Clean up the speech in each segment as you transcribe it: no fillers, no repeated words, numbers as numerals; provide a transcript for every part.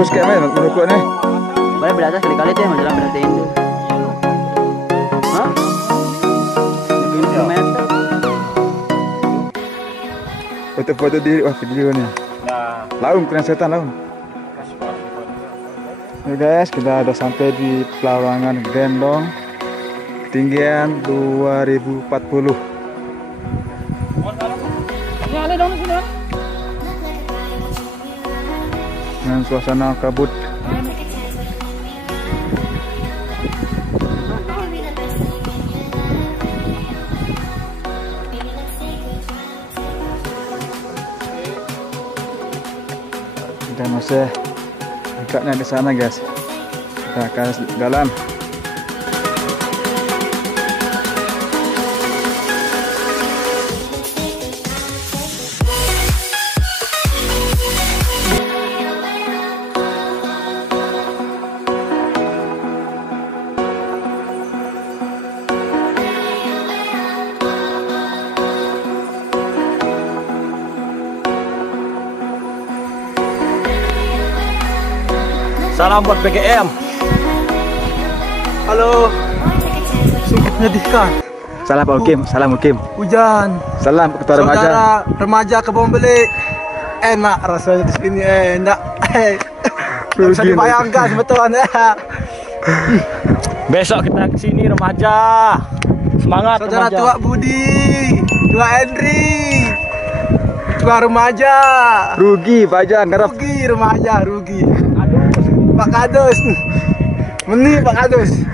bagus kayak menurutku nih. Boleh beratas kali-kali tuh menjelang berartiin tuh. Hah? 20 meter. Foto-foto di video nih. Laung kena setan laung. Oke guys, kita udah sampai di Pelawangan Gendong, ketinggian 2040. Dengan suasana kabut. Kita masih dekatnya di sana guys. Kita akan jalan. Salam buat PGM. Halo. Sungguh menyedihkan. Salam Pak Ukim, salam Ukim. Hujan. Salam ketua remaja. Saudara remaja ke Bombeli. Enak rasanya di sini, enak. Bisa dibayangkan sebetulnya. Besok kita ke sini remaja. Semangat Saudara remaja. tua Budi, tua Henry, tua remaja. Rugi Baja ngarep. Rugi remaja, rugi. Pak Kadus. Meni Pak Kadus.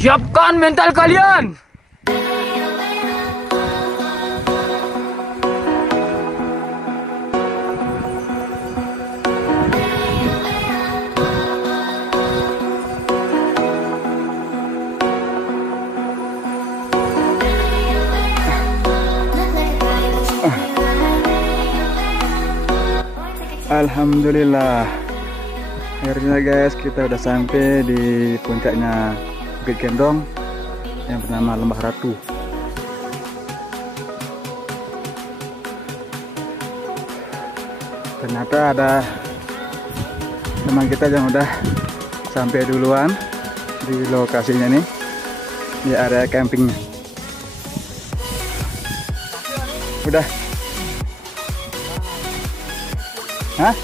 Siapkan mental kalian. Alhamdulillah, akhirnya guys kita udah sampai di puncaknya Bukit Gendong yang bernama Lembah Ratu. Ternyata ada teman kita yang udah sampai duluan di lokasinya nih, di area campingnya. Udah. Hah?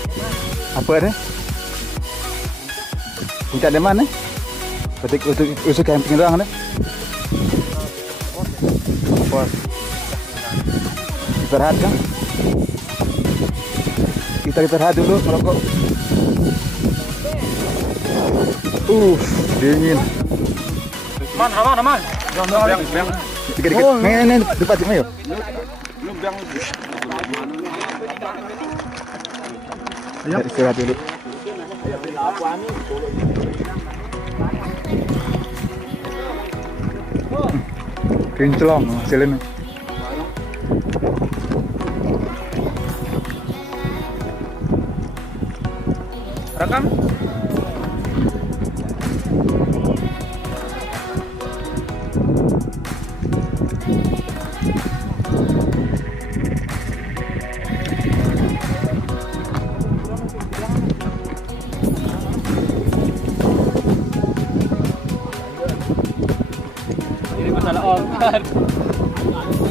Apa nih? Puncak di mana? Usuk camping doang nih. Pos. Istirahat kan? Kita istirahat dulu merokok. Dingin. Aman. Dikit-dikit. Ini depan sini yuk. Ayo istirahat dulu. Kinclong hasilnya. Rekam.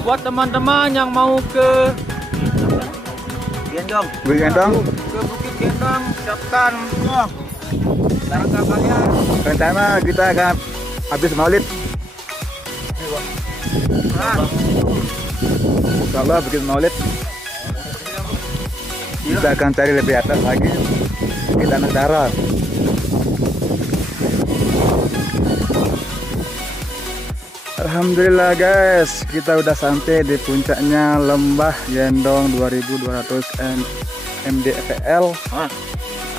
Buat teman-teman yang mau ke Gendong. Bukit Gendong. Ke Bukit Gendong, siapkan langkah kalian. Rencana kita akan habis maulid. Insyaallah begitu maulid kita akan cari lebih atas lagi. Kita anak darat. Alhamdulillah guys, kita udah sampai di puncaknya Lembah Gendong 2200 mdpl.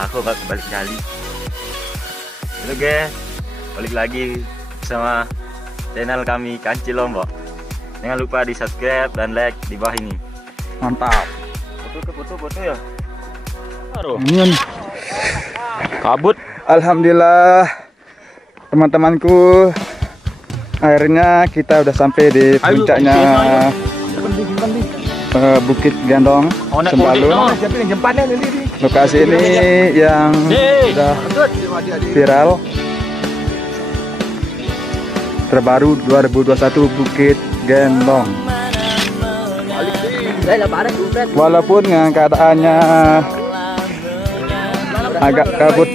Aku balik kali. Halo guys, balik lagi bersama channel kami Kanci Lombok. Jangan lupa di subscribe dan like di bawah ini. Mantap. Foto ya. Aduh, Ini kabut. alhamdulillah teman-temanku, akhirnya kita udah sampai di puncaknya Bukit Gendong Sembalun. Siapin jempannya nanti. Lokasi ini yang sudah viral terbaru 2021 Bukit Gendong. Walaupun keadaannya agak kabut,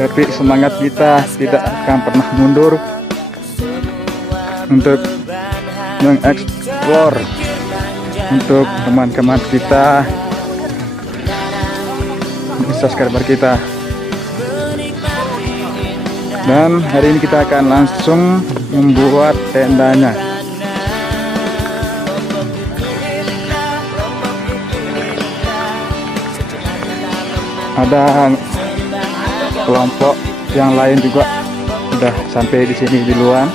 tapi semangat kita tidak akan pernah mundur untuk mengeksplor untuk teman-teman kita, subscriber kita. Dan hari ini kita akan langsung membuat tendanya. Ada kelompok yang lain juga sudah sampai di sini di luar.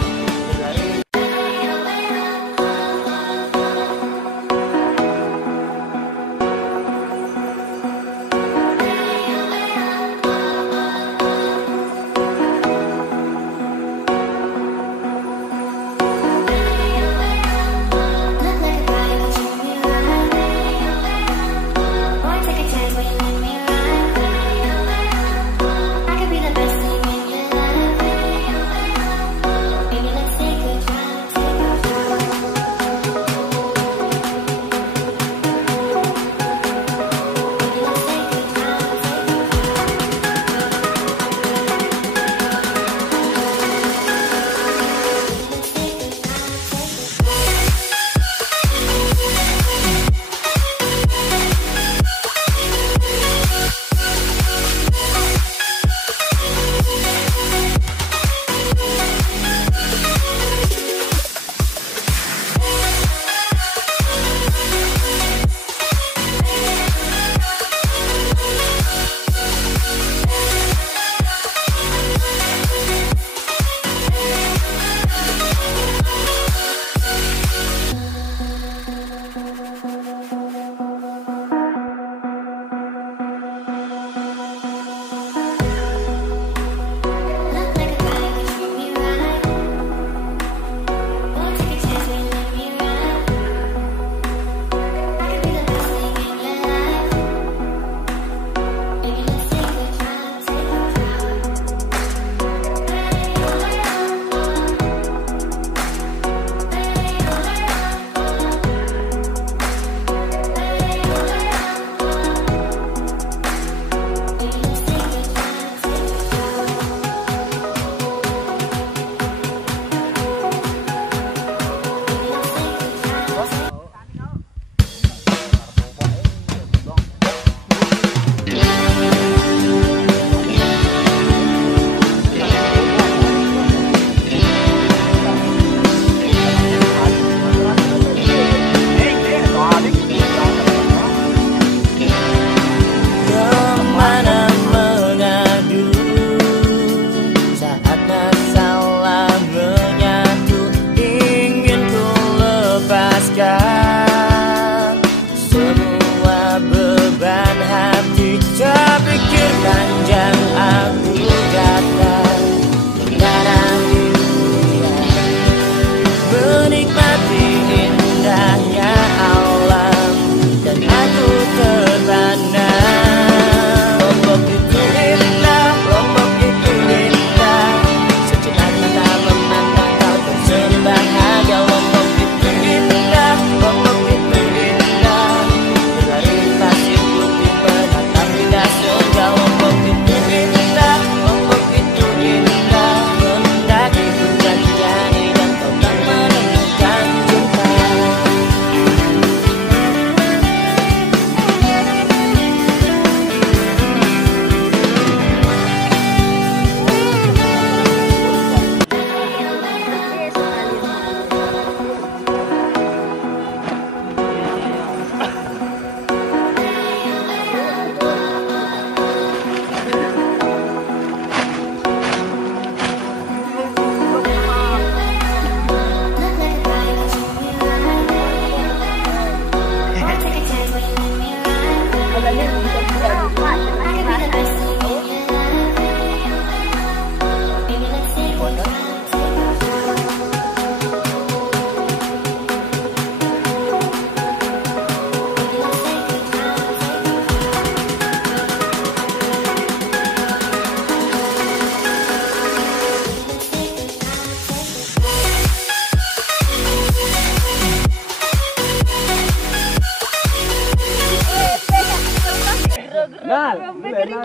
Oh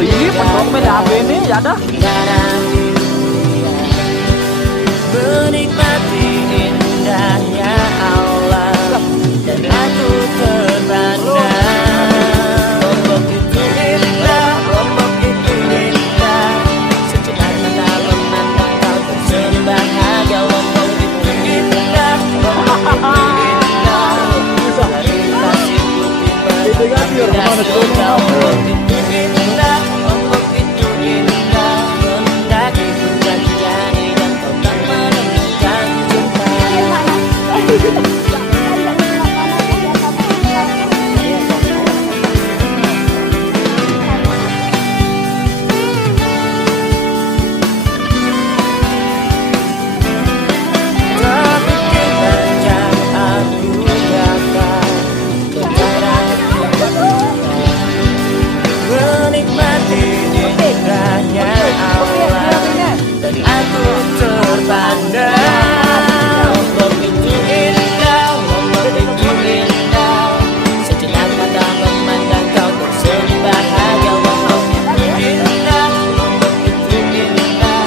iya, penuh apa ini ya dah. Menikmati indahnya Allah dan aku terpana. Lombok itu indah, Lombok itu indah. Sejenak mata memandang kau tersenyum bahagia. Lombok itu indah, Lombok itu indah. Dari pasir putih berwarna hijau. Lombok itu indah, Lombok itu indah. Mendaki puncak jani dan kau tak menemukan cinta. Tapi panjang aku dapat menikmati indahnya Allah dan aku terpana. Lombok itu indah, Lombok itu indah. Sejenak mata memandang kau tersenyum bahagia. Lombok itu indah, Lombok itu indah.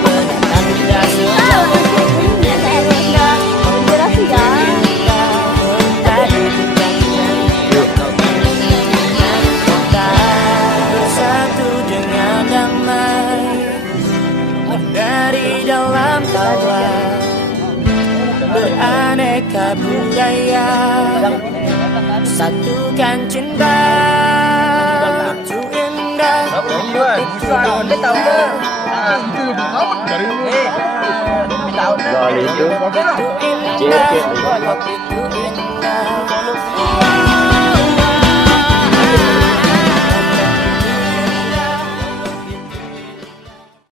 Menatap indah semua. Lombok itu indah, Lombok itu indah. Mentari puncak jani kau menemukan cinta. Bersatu dengan damai dari dalam tawa, beraneka budaya, satukan cinta. Itu indah, Lombok itu indah. Lombok itu indah, Lombok itu indah.